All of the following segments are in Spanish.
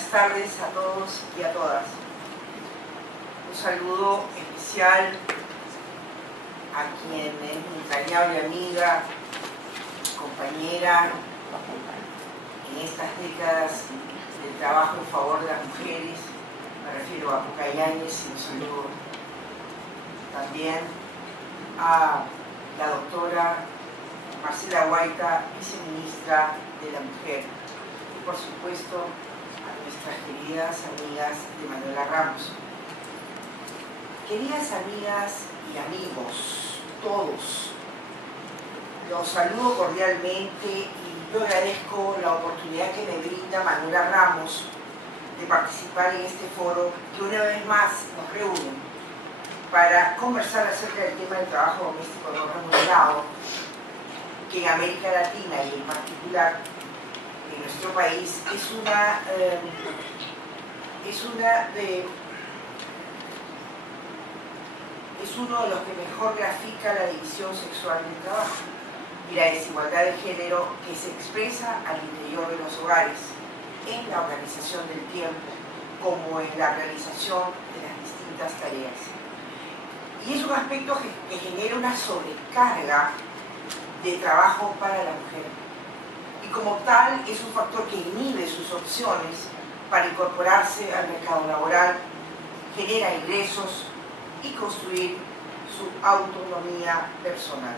Buenas tardes a todos y a todas. Un saludo especial a quien es mi entrañable amiga, compañera en estas décadas del trabajo en favor de las mujeres. Me refiero a Puca Yáñez y un saludo también a la doctora Marcela Guaita, viceministra de la Mujer, y por supuesto a nuestras queridas amigas de Manuela Ramos. Queridas amigas y amigos, todos, los saludo cordialmente y yo agradezco la oportunidad que me brinda Manuela Ramos de participar en este foro que una vez más nos reúne para conversar acerca del tema del trabajo doméstico no remunerado, que en América Latina y en particular en nuestro país es uno de los que mejor grafica la división sexual del trabajo y la desigualdad de género que se expresa al interior de los hogares, en la organización del tiempo, como en la realización de las distintas tareas. Y es un aspecto que genera una sobrecarga de trabajo para la mujer. Y como tal, es un factor que inhibe sus opciones para incorporarse al mercado laboral, genera ingresos y construir su autonomía personal.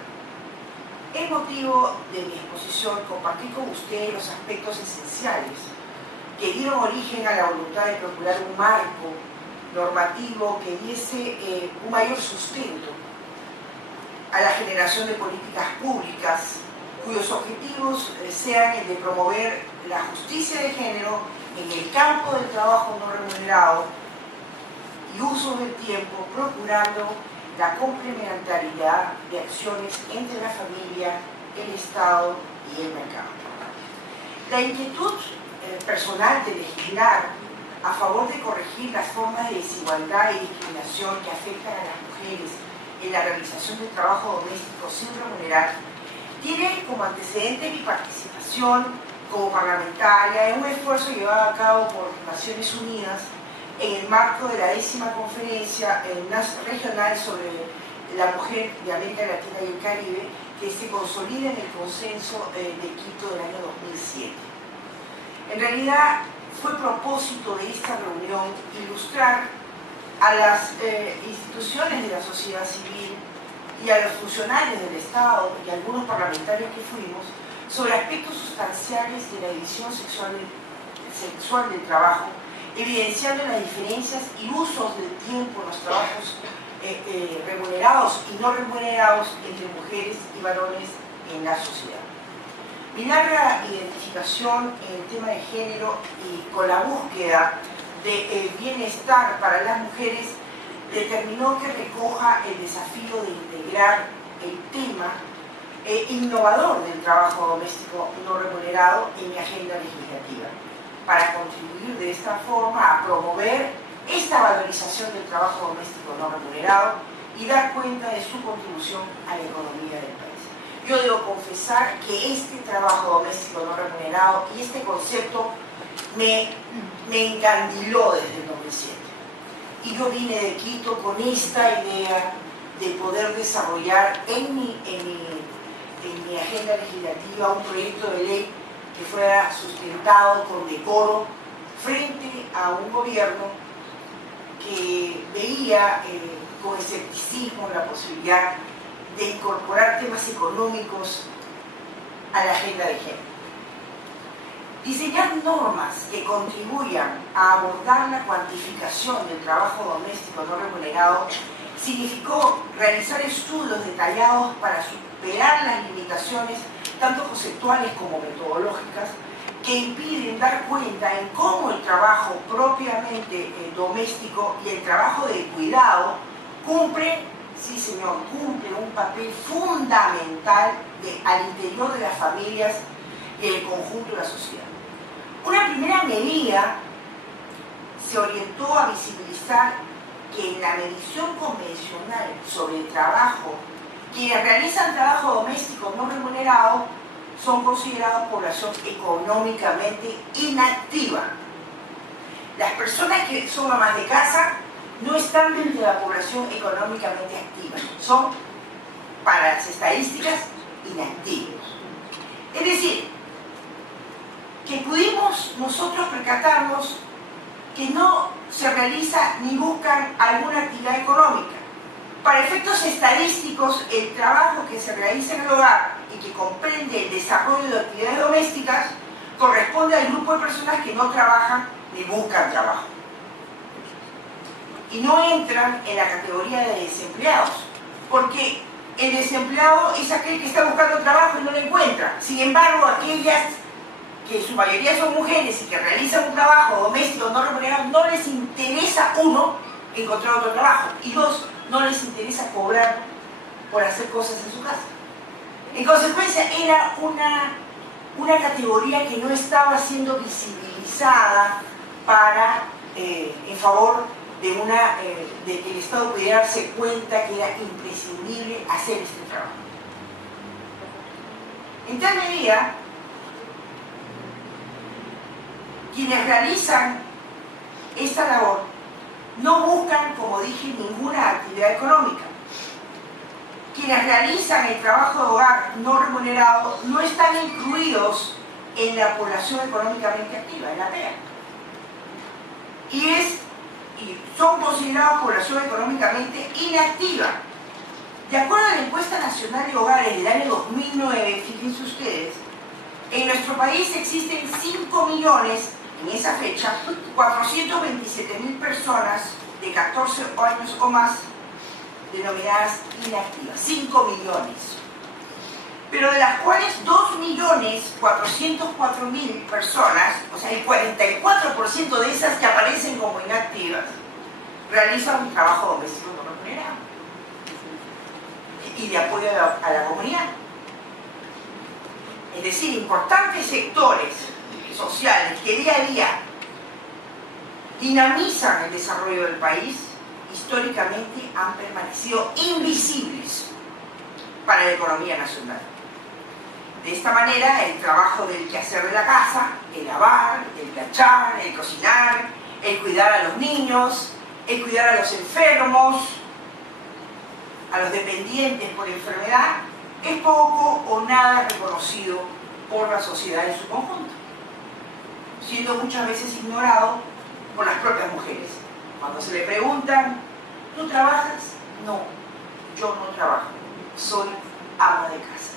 El motivo de mi exposición compartir con ustedes los aspectos esenciales que dieron origen a la voluntad de procurar un marco normativo que diese un mayor sustento a la generación de políticas públicas cuyos objetivos sean el de promover la justicia de género en el campo del trabajo no remunerado y uso del tiempo, procurando la complementariedad de acciones entre la familia, el Estado y el mercado. La inquietud personal de legislar a favor de corregir las formas de desigualdad y discriminación que afectan a las mujeres en la realización del trabajo doméstico sin remunerar tiene como antecedente mi participación como parlamentaria en un esfuerzo llevado a cabo por Naciones Unidas en el marco de la 10ª conferencia regional sobre la mujer de América Latina y el Caribe, que se consolida en el consenso de Quito del año 2007. En realidad fue propósito de esta reunión ilustrar a las instituciones de la sociedad civil y a los funcionarios del Estado y a algunos parlamentarios que fuimos sobre aspectos sustanciales de la división sexual del trabajo, evidenciando las diferencias y usos del tiempo en los trabajos remunerados y no remunerados entre mujeres y varones en la sociedad. Mi larga identificación en el tema de género y con la búsqueda de bienestar para las mujeres determinó que recoja el desafío de integrar el tema innovador del trabajo doméstico no remunerado en mi agenda legislativa, para contribuir de esta forma a promover esta valorización del trabajo doméstico no remunerado y dar cuenta de su contribución a la economía del país. Yo debo confesar que este trabajo doméstico no remunerado y este concepto me encandiló desde el 2007. Y yo vine de Quito con esta idea de poder desarrollar en mi agenda legislativa un proyecto de ley que fuera sustentado con decoro frente a un gobierno que veía con escepticismo la posibilidad de incorporar temas económicos a la agenda de género. Diseñar normas que contribuyan a abordar la cuantificación del trabajo doméstico no remunerado significó realizar estudios detallados para superar las limitaciones tanto conceptuales como metodológicas que impiden dar cuenta en cómo el trabajo propiamente doméstico y el trabajo de cuidado cumplen un papel fundamental al interior de las familias y el conjunto de la sociedad. Una primera medida se orientó a visibilizar que en la medición convencional sobre el trabajo, quienes realizan trabajo doméstico no remunerado son considerados población económicamente inactiva las personas que son mamás de casa no están dentro de la población económicamente activa, son, para las estadísticas, inactivos. Es decir, que pudimos nosotros percatarnos que no se realiza ni buscan alguna actividad económica. Para efectos estadísticos, el trabajo que se realiza en el hogar y que comprende el desarrollo de actividades domésticas corresponde al grupo de personas que no trabajan ni buscan trabajo. Y no entran en la categoría de desempleados, porque el desempleado es aquel que está buscando trabajo y no lo encuentra. Sin embargo, aquellas que en su mayoría son mujeres y que realizan un trabajo doméstico no remunerado, no les interesa, uno, encontrar otro trabajo, y dos, no les interesa cobrar por hacer cosas en su casa. En consecuencia, era una categoría que no estaba siendo visibilizada para, en favor de que el Estado pudiera darse cuenta que era imprescindible hacer este trabajo. En tal medida, quienes realizan esta labor no buscan, como dije, ninguna actividad económica. Quienes realizan el trabajo de hogar no remunerado no están incluidos en la población económicamente activa, en la PEA. Y son considerados población económicamente inactiva. De acuerdo a la encuesta nacional de hogares del año 2009, fíjense ustedes, en nuestro país existen 5 millones, en esa fecha, 427.000 personas de 14 años o más denominadas inactivas. 5 millones. Pero de las cuales 2.404.000 personas, o sea, el 44% de esas que aparecen como inactivas, realizan un trabajo doméstico no remunerado y de apoyo a la comunidad. Es decir, importantes sectores sociales que día a día dinamizan el desarrollo del país, históricamente han permanecido invisibles para la economía nacional. De esta manera, el trabajo del quehacer de la casa, el lavar, el planchar, el cocinar, el cuidar a los niños, el cuidar a los enfermos, a los dependientes por enfermedad, es poco o nada reconocido por la sociedad en su conjunto, siendo muchas veces ignorado por las propias mujeres. Cuando se le preguntan, ¿tú trabajas? No, yo no trabajo, soy ama de casa.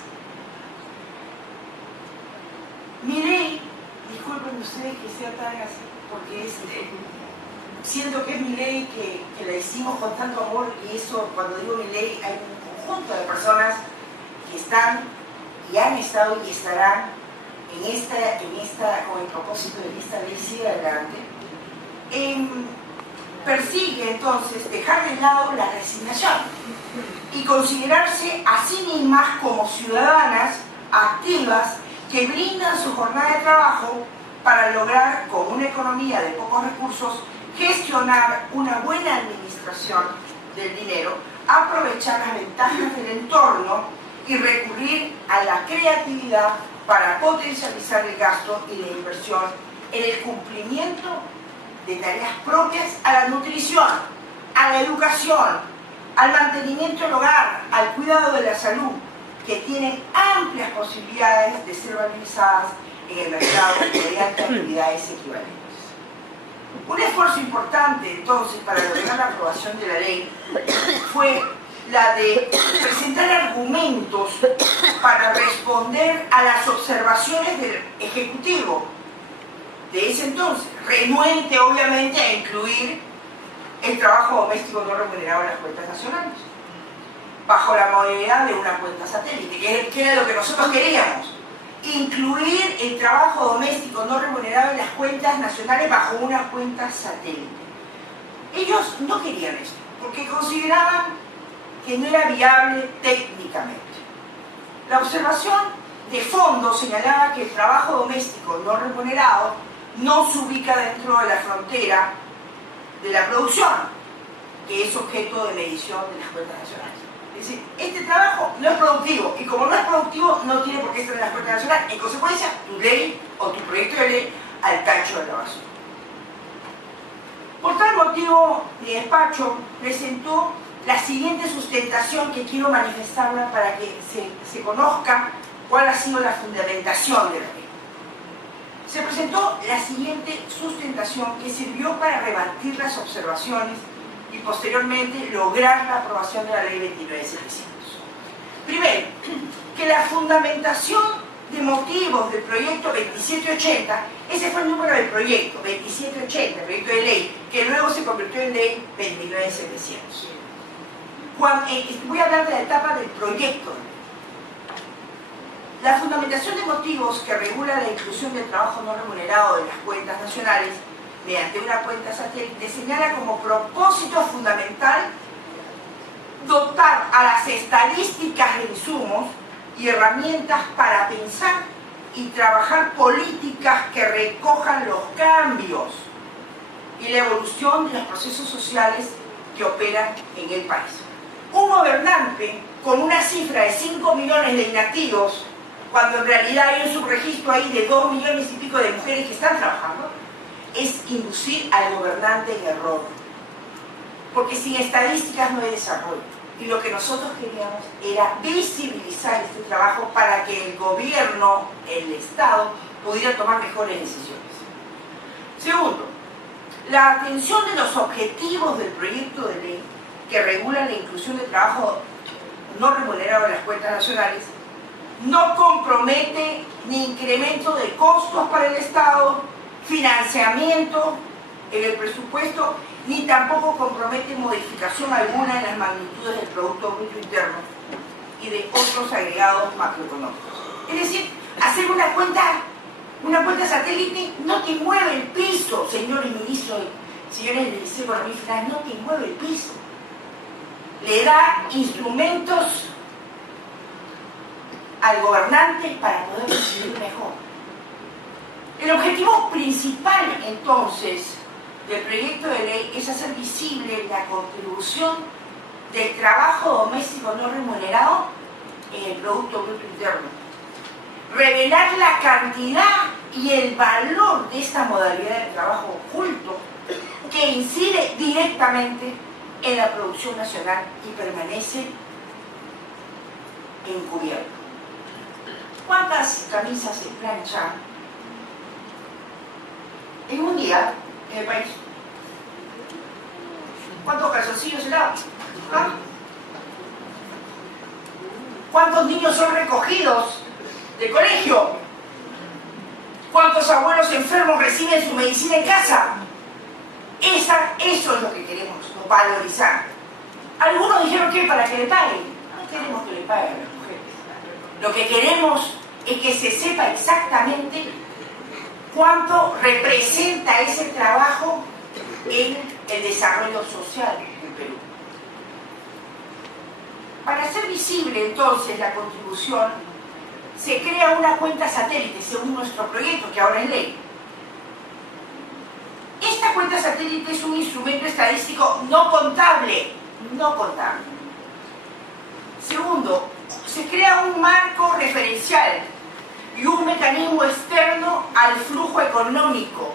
Mi ley, disculpen ustedes que sea tan así, porque siento que es mi ley que la hicimos con tanto amor, y eso, cuando digo mi ley, hay un conjunto de personas que están y han estado y estarán con el propósito de que esta ley siga adelante. Persigue entonces dejar de lado la resignación y considerarse a sí mismas como ciudadanas activas que brindan su jornada de trabajo para lograr, con una economía de pocos recursos, gestionar una buena administración del dinero, aprovechar las ventajas del entorno y recurrir a la creatividad para potencializar el gasto y la inversión en el cumplimiento de tareas propias a la nutrición, a la educación, al mantenimiento del hogar, al cuidado de la salud, que tienen amplias posibilidades de ser valorizadas en el mercado mediante actividades equivalentes. Un esfuerzo importante, entonces, para lograr la aprobación de la ley fue la de presentar argumentos para responder a las observaciones del Ejecutivo de ese entonces, renuente obviamente a incluir el trabajo doméstico no remunerado en las cuentas nacionales, bajo la modalidad de una cuenta satélite, que era lo que nosotros queríamos, incluir el trabajo doméstico no remunerado en las cuentas nacionales bajo una cuenta satélite. Ellos no querían esto, porque consideraban que no era viable técnicamente. La observación de fondo señalaba que el trabajo doméstico no remunerado no se ubica dentro de la frontera de la producción, que es objeto de medición de las cuentas nacionales. Es decir, este trabajo no es productivo, y como no es productivo, no tiene por qué estar en las cuentas nacionales. En consecuencia, tu ley o tu proyecto de ley al tacho de la basura. Por tal motivo, mi despacho presentó la siguiente sustentación que quiero manifestarla para que se conozca cuál ha sido la fundamentación de la ley. Se presentó la siguiente sustentación que sirvió para rebatir las observaciones y posteriormente lograr la aprobación de la ley 29.700. Primero, que la fundamentación de motivos del proyecto 2780, ese fue el número del proyecto, 2780, el proyecto de ley, que luego se convirtió en ley 29.700. Voy a hablar de la etapa del proyecto. La fundamentación de motivos que regula la inclusión del trabajo no remunerado de las cuentas nacionales mediante una cuenta satélite señala como propósito fundamental dotar a las estadísticas de insumos y herramientas para pensar y trabajar políticas que recojan los cambios y la evolución de los procesos sociales que operan en el país. Un gobernante con una cifra de 5 millones de inactivos, cuando en realidad hay un subregistro ahí de 2 millones y pico de mujeres que están trabajando, es inducir al gobernante en error. Porque sin estadísticas no hay desarrollo. Y lo que nosotros queríamos era visibilizar este trabajo para que el gobierno, el Estado, pudiera tomar mejores decisiones. Segundo, la atención de los objetivos del proyecto de ley que regula la inclusión de trabajo no remunerado en las cuentas nacionales no compromete ni incremento de costos para el Estado, financiamiento en el presupuesto, ni tampoco compromete modificación alguna en las magnitudes del Producto Bruto Interno y de otros agregados macroeconómicos. Es decir, hacer una cuenta satélite no te mueve el piso, señores ministros, señores del Ministerio de Economía y Finanzas, no te mueve el piso. Le da instrumentos al gobernante para poder decidir mejor. El objetivo principal, entonces, del proyecto de ley es hacer visible la contribución del trabajo doméstico no remunerado en el Producto Bruto Interno. Revelar la cantidad y el valor de esta modalidad de trabajo oculto que incide directamente en la producción nacional y permanece encubierto. ¿Cuántas camisas se planchan en un día en el país? ¿Cuántos calzoncillos se lavan? ¿Ah? ¿Cuántos niños son recogidos del colegio? ¿Cuántos abuelos enfermos reciben su medicina en casa? Eso es lo que queremos valorizar. Algunos dijeron que para que le paguen. No queremos que le paguen a las mujeres. Lo que queremos es que se sepa exactamente cuánto representa ese trabajo en el desarrollo social del Perú. Para hacer visible entonces la contribución, se crea una cuenta satélite según nuestro proyecto, que ahora es ley. Esta cuenta satélite es un instrumento estadístico no contable. Segundo, se crea un marco referencial y un mecanismo externo al flujo económico,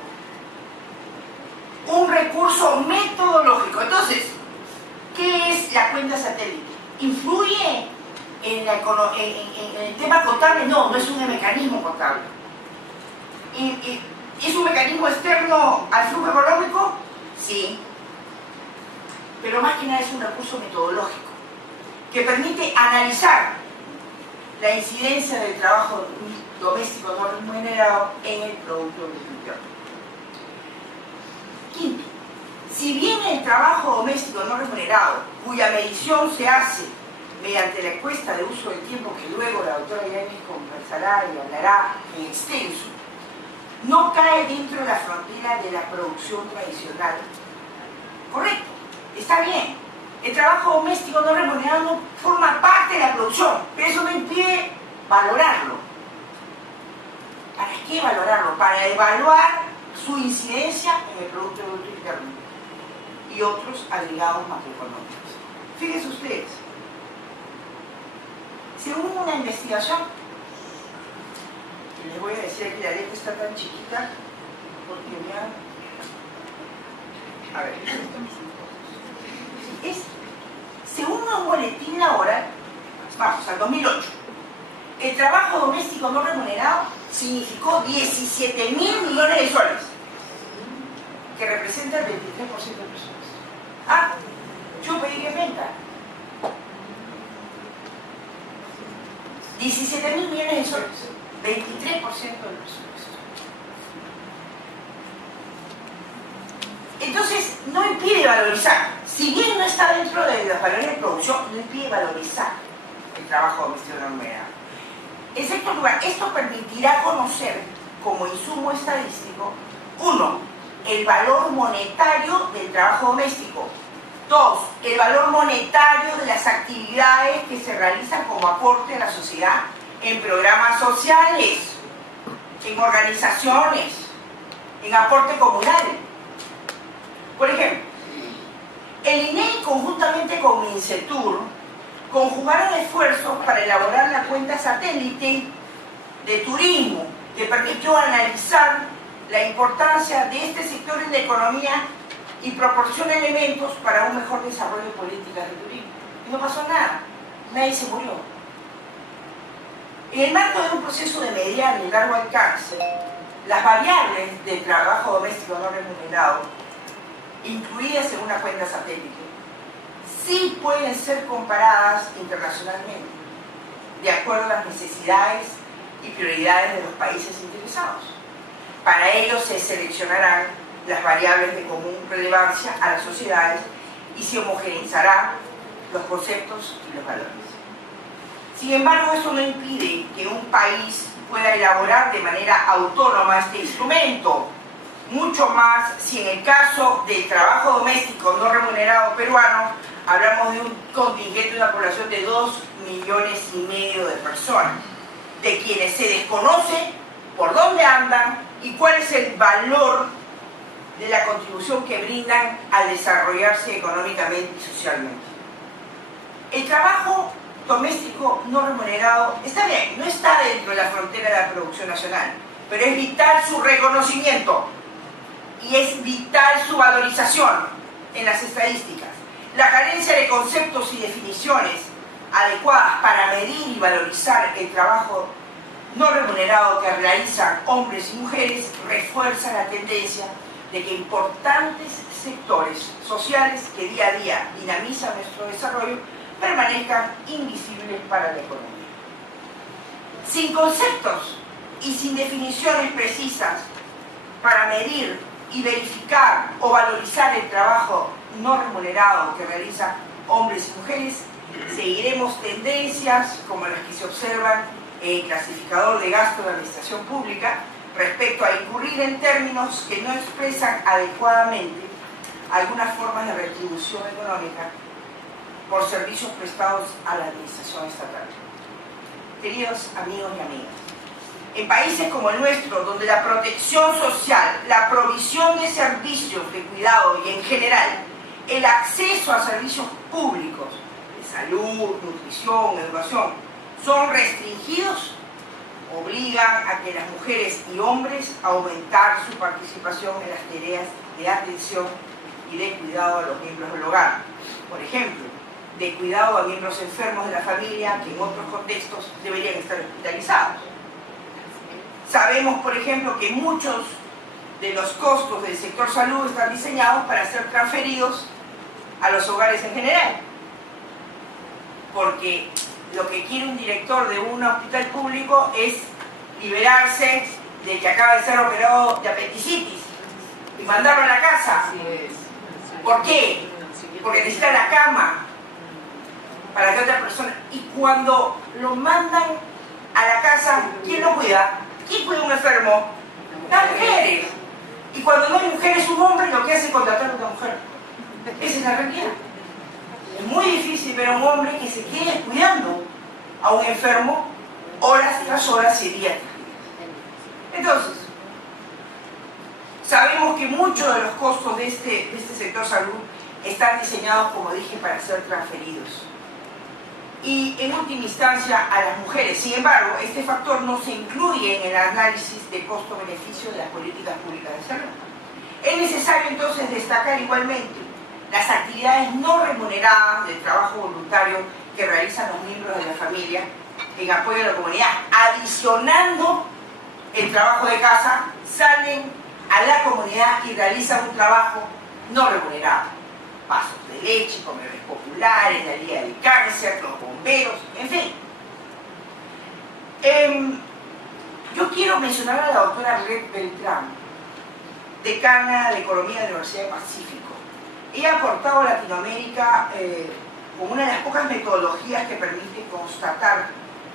un recurso metodológico. Entonces, ¿qué es la cuenta satélite? ¿Influye en el tema contable? No es un mecanismo contable. ¿Es un mecanismo externo al flujo económico? Sí. Pero más que nada es un recurso metodológico que permite analizar la incidencia del trabajo doméstico no remunerado en el Producto Bruto Interno. Quinto, si bien el trabajo doméstico no remunerado, cuya medición se hace mediante la encuesta de uso del tiempo que luego la doctora Yanis conversará y hablará en extenso, no cae dentro de la frontera de la producción tradicional. Correcto, está bien. El trabajo doméstico no remunerado no forma parte de la producción, pero eso no impide valorarlo. ¿Para qué valorarlo? Para evaluar su incidencia en el Producto Bruto Interno y otros agregados macroeconómicos. Fíjense ustedes, según una investigación, y les voy a decir que la letra está tan chiquita porque me han... A ver. Según un boletín laboral, vamos, al 2008, el trabajo doméstico no remunerado significó 17.000 millones de soles, que representa el 23% del presupuesto. Ah, yo pedí que venga. 17.000 millones de soles, 23% del presupuesto. Entonces, no impide valorizar. Si bien no está dentro de los valores de producción, no impide valorizar el trabajo doméstico no remunerado. En sexto lugar, esto permitirá conocer como insumo estadístico, 1, el valor monetario del trabajo doméstico. 2, el valor monetario de las actividades que se realizan como aporte a la sociedad en programas sociales, en organizaciones, en aporte comunal. Por ejemplo, el INEI conjuntamente con Mincetur conjugaron esfuerzos para elaborar la cuenta satélite de turismo que permitió analizar la importancia de este sector en la economía y proporciona elementos para un mejor desarrollo de políticas de turismo. Y no pasó nada, nadie se murió. En el marco de un proceso de mediano y largo alcance, las variables del trabajo doméstico no remunerado, incluidas en una cuenta satélite, sí pueden ser comparadas internacionalmente, de acuerdo a las necesidades y prioridades de los países interesados. Para ello se seleccionarán las variables de común relevancia a las sociedades y se homogeneizarán los conceptos y los valores. Sin embargo, eso no impide que un país pueda elaborar de manera autónoma este instrumento, mucho más si en el caso del trabajo doméstico no remunerado peruano hablamos de un contingente de una población de 2,5 millones de personas, de quienes se desconoce por dónde andan y cuál es el valor de la contribución que brindan al desarrollarse económicamente y socialmente. El trabajo doméstico no remunerado está bien, no está dentro de la frontera de la producción nacional, pero es vital su reconocimiento y es vital su valorización en las estadísticas. La carencia de conceptos y definiciones adecuadas para medir y valorizar el trabajo no remunerado que realizan hombres y mujeres refuerza la tendencia de que importantes sectores sociales que día a día dinamizan nuestro desarrollo permanezcan invisibles para la economía. Sin conceptos y sin definiciones precisas para medir y verificar o valorizar el trabajo no remunerado que realizan hombres y mujeres, seguiremos tendencias como las que se observan en el clasificador de gasto de la administración pública respecto a incurrir en términos que no expresan adecuadamente algunas formas de retribución económica por servicios prestados a la administración estatal. Queridos amigos y amigas, en países como el nuestro, donde la protección social, la provisión de servicios de cuidado y en general el acceso a servicios públicos de salud, nutrición, educación son restringidos, obligan a que las mujeres y hombres aumentar su participación en las tareas de atención y de cuidado a los miembros del hogar. Por ejemplo, de cuidado a miembros enfermos de la familia que en otros contextos deberían estar hospitalizados. Sabemos, por ejemplo, que muchos de los costos del sector salud están diseñados para ser transferidos a los hogares en general. Porque lo que quiere un director de un hospital público es liberarse de que acaba de ser operado de apendicitis y mandarlo a la casa. ¿Por qué? Porque necesita la cama para que otra persona... Y cuando lo mandan a la casa, ¿quién lo cuida? ¿Quién cuida a un enfermo? Las mujeres. Y cuando no hay mujeres, un hombre lo que hace es contratar a una mujer. Esa es la realidad. Es muy difícil ver a un hombre que se quede cuidando a un enfermo horas tras horas y días tras días. Entonces, sabemos que muchos de los costos de este sector salud están diseñados, como dije, para ser transferidos. Y en última instancia a las mujeres. Sin embargo, este factor no se incluye en el análisis de costo-beneficio de las políticas públicas de salud. Es necesario entonces destacar igualmente las actividades no remuneradas del trabajo voluntario que realizan los miembros de la familia en apoyo a la comunidad, adicionando el trabajo de casa, salen a la comunidad y realizan un trabajo no remunerado. Pasos de leche, comedores populares, la Liga del Cáncer, los bomberos, en fin. Yo quiero mencionar a la doctora Arlette Beltrán, decana de Economía de la Universidad del Pacífico. Ella ha aportado a Latinoamérica como una de las pocas metodologías que permite constatar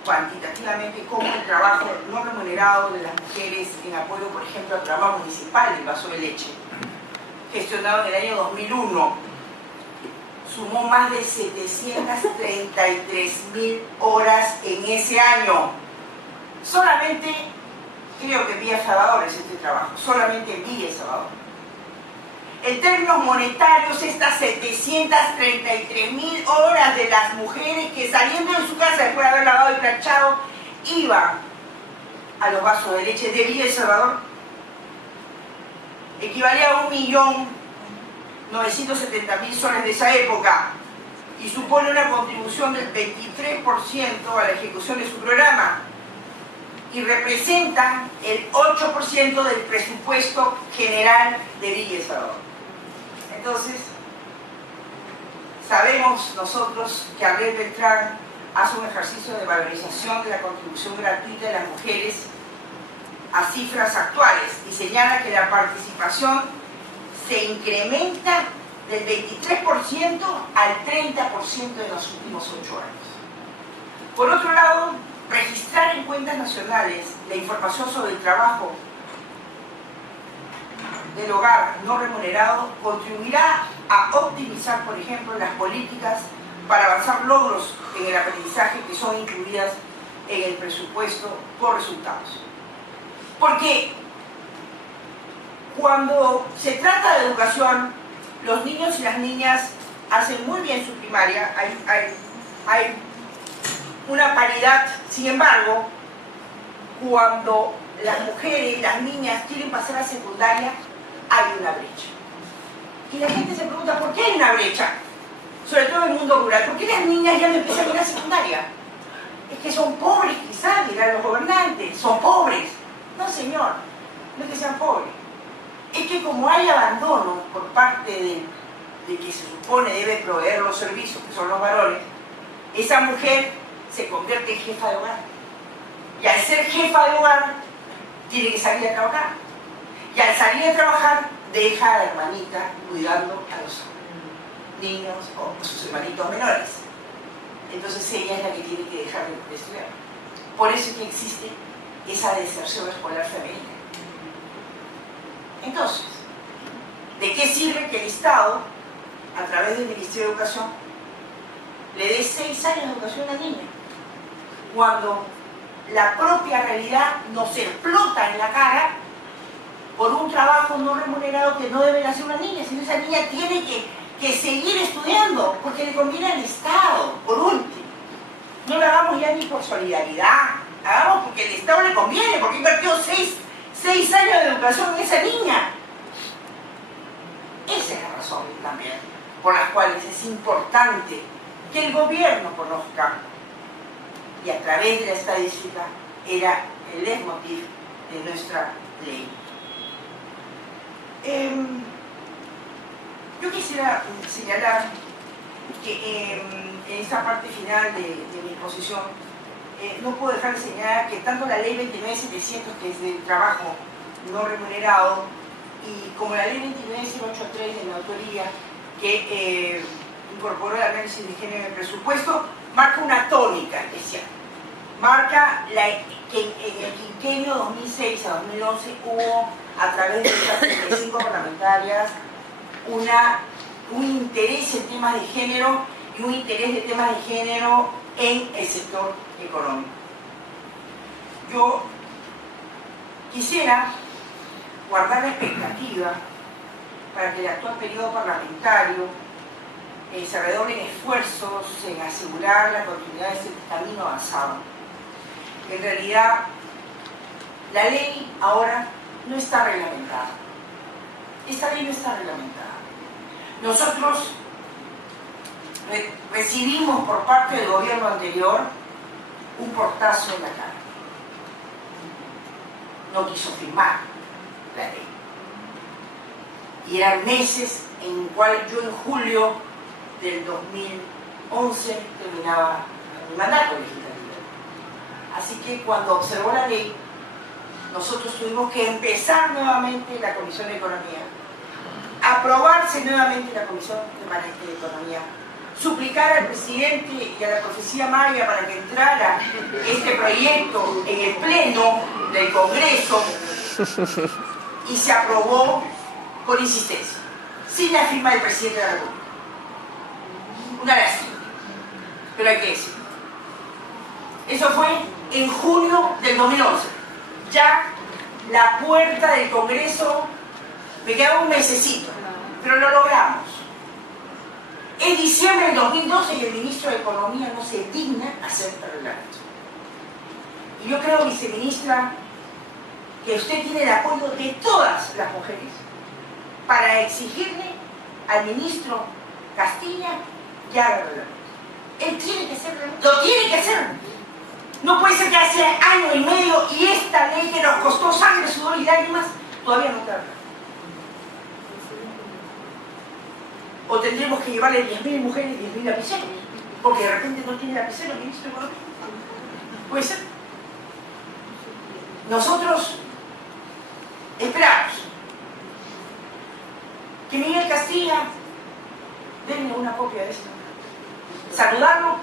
cuantitativamente cómo el trabajo no remunerado de las mujeres en apoyo, por ejemplo, al programa municipal del vaso de leche, gestionado en el año 2001, sumó más de 733.000 horas en ese año. Solamente, creo que en Villa Salvador es este trabajo, solamente en Villa Salvador. En términos monetarios, estas 733.000 horas de las mujeres que saliendo de su casa después de haber lavado y planchado, iban a los vasos de leche de Villa Salvador, equivalía a 1.970.000 soles de esa época y supone una contribución del 23% a la ejecución de su programa y representa el 8% del presupuesto general de Villa Salvador. Entonces, sabemos nosotros que Arlette Beltrán hace un ejercicio de valorización de la contribución gratuita de las mujeres a cifras actuales y señala que la participación se incrementa del 23% al 30% en los últimos 8 años. Por otro lado, registrar en cuentas nacionales la información sobre el trabajo del hogar no remunerado contribuirá a optimizar, por ejemplo, las políticas para avanzar logros en el aprendizaje que son incluidas en el presupuesto por resultados. Porque cuando se trata de educación, los niños y las niñas hacen muy bien su primaria, hay una paridad. Sin embargo, cuando las mujeres, las niñas quieren pasar a secundaria, hay una brecha. Y la gente se pregunta, ¿por qué hay una brecha? Sobre todo en el mundo rural. ¿Por qué las niñas ya no empiezan a ir a secundaria? Es que son pobres, quizás, dirán los gobernantes, son pobres. No, señor, no es que sean pobres. Es que como hay abandono por parte de que se supone debe proveer los servicios, que son los varones, esa mujer se convierte en jefa de hogar. Y al ser jefa de hogar, tiene que salir a trabajar. Y al salir a trabajar, deja a la hermanita cuidando a los niños o a sus hermanitos menores. Entonces ella es la que tiene que dejar de estudiar. Por eso es que existe esa deserción escolar femenina. Entonces, ¿de qué sirve que el Estado, a través del Ministerio de Educación, le dé 6 años de educación a la niña, cuando la propia realidad nos explota en la cara por un trabajo no remunerado que no debe hacer una niña, sino esa niña tiene que seguir estudiando porque le conviene al Estado, por último? No lo hagamos ya ni por solidaridad, hagamos porque el Estado le conviene, porque invirtió 6 años de educación en esa niña. Esa es la razón también por las cuales es importante que el gobierno conozca, y a través de la estadística era el leitmotiv de nuestra ley. Yo quisiera señalar que en esta parte final de mi exposición no puedo dejar de señalar que tanto la ley 29.700, que es del trabajo no remunerado, y como la ley 29.083 de la autoría, que incorporó el análisis de género en el presupuesto, marca una tónica especial. Marca que en el quinquenio 2006 a 2011 hubo, a través de estas 35 parlamentarias, un interés en temas de género y un interés de temas de género en el sector económico. Yo quisiera guardar la expectativa para que el actual periodo parlamentario se redoblen esfuerzos en asegurar la continuidad de este camino avanzado. En realidad, la ley ahora no está reglamentada. Esta ley no está reglamentada. Nosotros recibimos por parte del gobierno anterior un portazo en la cara. No quiso firmar la ley. Y eran meses en cual yo en julio del 2011 terminaba mi mandato legislativo. Así que cuando observó la ley, nosotros tuvimos que empezar nuevamente la Comisión de Economía, aprobarse nuevamente la Comisión de Economía, suplicar al presidente y a la profecía Maya para que entrara este proyecto en el pleno del Congreso, y se aprobó por insistencia, sin la firma del presidente de la República. Una lástima, pero hay que decirlo. Eso fue en junio del 2011. Ya la puerta del Congreso, me quedaba un mesecito, pero lo logramos. Es diciembre del 2012 y el ministro de Economía no se digna hacer este reglamento. Y yo creo, viceministra, que usted tiene el apoyo de todas las mujeres para exigirle al ministro Castilla que haga el reglamento. Él tiene que hacerlo. Lo tiene que hacer. No puede ser que hace año y medio y esta ley que nos costó sangre, sudor y lágrimas todavía no está. O tendremos que llevarle 10.000 mujeres, 10.000 lapiceros, porque de repente no tiene lapicero el ministro de Economía. Puede ser. Nosotros esperamos que Miguel Castilla denle una copia de esto. Saludarlo.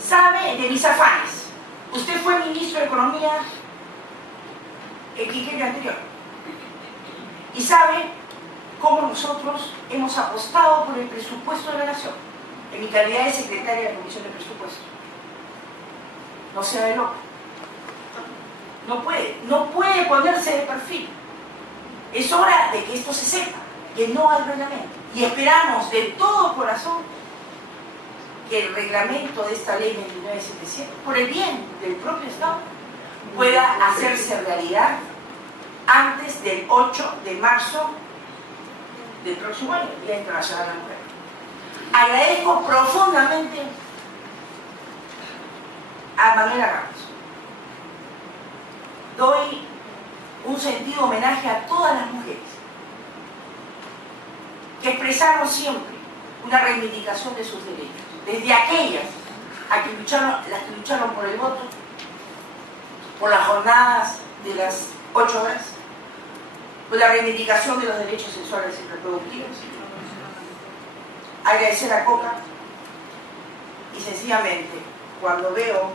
Sabe de mis afanes. Usted fue ministro de Economía el quinquenio anterior. Y sabe cómo nosotros hemos apostado por el presupuesto de la Nación, en mi calidad de secretaria de la Comisión de Presupuesto. No sea de loco. No puede ponerse de perfil. Es hora de que esto se sepa, que no hay reglamento. Y esperamos de todo corazón que el reglamento de esta ley 2977, por el bien del propio Estado, pueda hacerse realidad antes del 8 de marzo del próximo año, Día Internacional de la Mujer. Agradezco profundamente a Manuela Ramos. Doy un sentido homenaje a todas las mujeres que expresaron siempre una reivindicación de sus derechos, desde aquellas las que lucharon por el voto, por las jornadas de las 8 horas, por la reivindicación de los derechos sexuales y reproductivos. Agradecer a Coca y sencillamente, cuando veo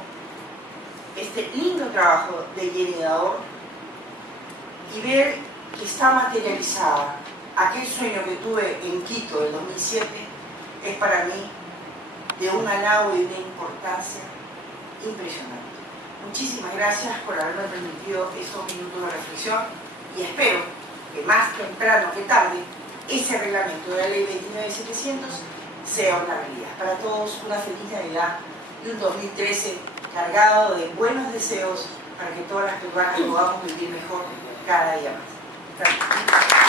este lindo trabajo de Jenny Dador y ver que está materializada aquel sueño que tuve en Quito del 2007, es para mí de un halago y una importancia impresionante. Muchísimas gracias por haberme permitido estos minutos de reflexión y espero que más temprano que tarde ese reglamento de la ley 29700 sea una realidad. Para todos una feliz Navidad y un 2013 cargado de buenos deseos para que todas las peruanas podamos vivir mejor cada día más. Gracias.